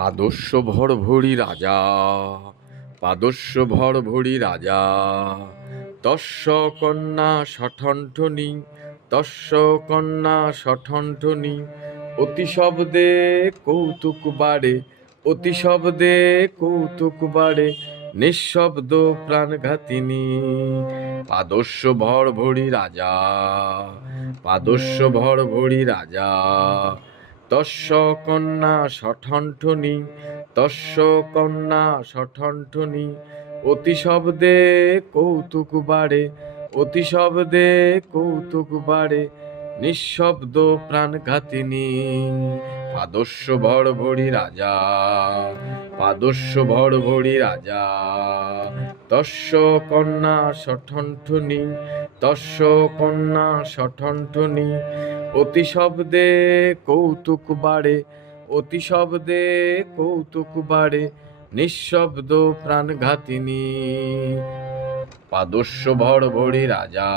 পাদস্য ভরভরি রাজা, পাদস্য ভরভরি রাজা, তস্য কন্যা সঠণ্ঠনি, তস্য কন্যা সঠণ্ঠনি, অতি শব্দে কৌতুক বাড়ে, অতি শব্দে কৌতুক বাড়ে, নিঃশব্দ প্রাণঘাতিনী। পাদস্য ভরভরি রাজা, পাদস্য ভরভরি রাজা, তস্য কন্যা সঠণ্ঠনি, তস্য কন্যা সঠণ্ঠনি, অতি শব্দে কৌতুক বাড়ে, অতি শব্দে কৌতুক বাড়ে, নিঃশব্দ প্রাণঘাতিনী। পাদস্য ভরভরি রাজা, পাদস্য ভরভরি রাজা, তস্য কন্যা সঠণ্ঠনি, তস্য কন্যা সঠণ্ঠনি, অতি শব্দে কৌতুক বাড়ে, অতি শব্দে কৌতুক বাড়ে, নিঃশব্দ প্রাণঘাতিনী। পাদস্য ভরভরি রাজা,